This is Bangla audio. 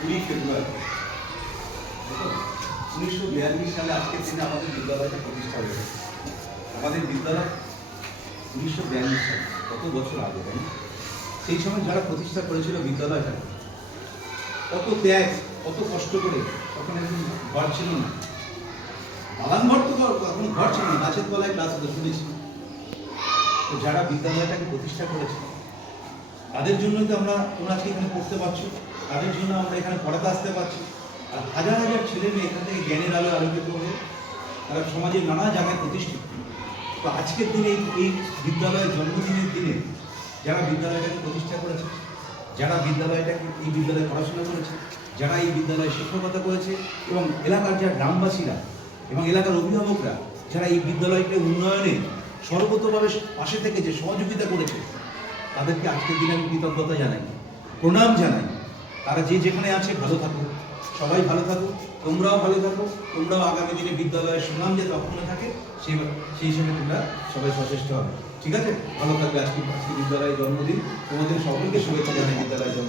20 ফেব্রুয়ারি 1942 সালে আজকের দিনে আমাদের বিদ্যালয়টা প্রতিষ্ঠা হয়েছে। আমাদের বিদ্যালয় 1942 সালে, কত বছর আগে, তাই না? সেই সময় যারা প্রতিষ্ঠা করেছিল বিদ্যালয়টা, কত ত্যাগ, কত কষ্ট করে, তখন একদিন ঘর ছিল না, বাগান ঘর তো তখন ঘর ছিল না, গাছের তলায় ক্লাস হতো, শুনেছি। তো যারা বিদ্যালয়টাকে প্রতিষ্ঠা করেছে তাদের জন্যই তো তোমরা আজকে এখানে পড়তে পারছো, তাদের জন্য আমরা এখানে পড়াতে আসতে পারছি। আর হাজার হাজার ছেলে মেয়ে এখান থেকে জ্ঞানের আলো আলোকিত হবে, তারা সমাজের নানা জায়গায় প্রতিষ্ঠিত। তো আজকের দিনে এই বিদ্যালয়ের জন্মদিনের দিনে যারা বিদ্যালয়টাকে প্রতিষ্ঠা করেছে, যারা এই বিদ্যালয়ে পড়াশোনা করেছে, যারা এই বিদ্যালয়ে শিক্ষকতা করেছে, এবং এলাকার যারা গ্রামবাসীরা এবং এলাকার অভিভাবকরা যারা এই বিদ্যালয়কে উন্নয়নে সর্বতভাবে পাশে থেকে যে সহযোগিতা করেছে, তাদেরকে আজকের দিনে আমি কৃতজ্ঞতা জানাই, প্রণাম জানাই। তারা যে যেখানে আছে ভালো থাকুক, সবাই ভালো থাকুক, তোমরাও ভালো থাকো, তোমরাও আগামী দিনে বিদ্যালয়ের সুনাম যাতে অক্ষুণ্ণ থাকে সেই হিসেবে তোমরা সবাই সচেষ্ট হবে। ঠিক আছে, ভালো থাকবে। আজকে বিদ্যালয়ের জন্মদিন, তোমাদের সকলকে শুভেচ্ছা জানাই বিদ্যালয়ের জন্মদিন।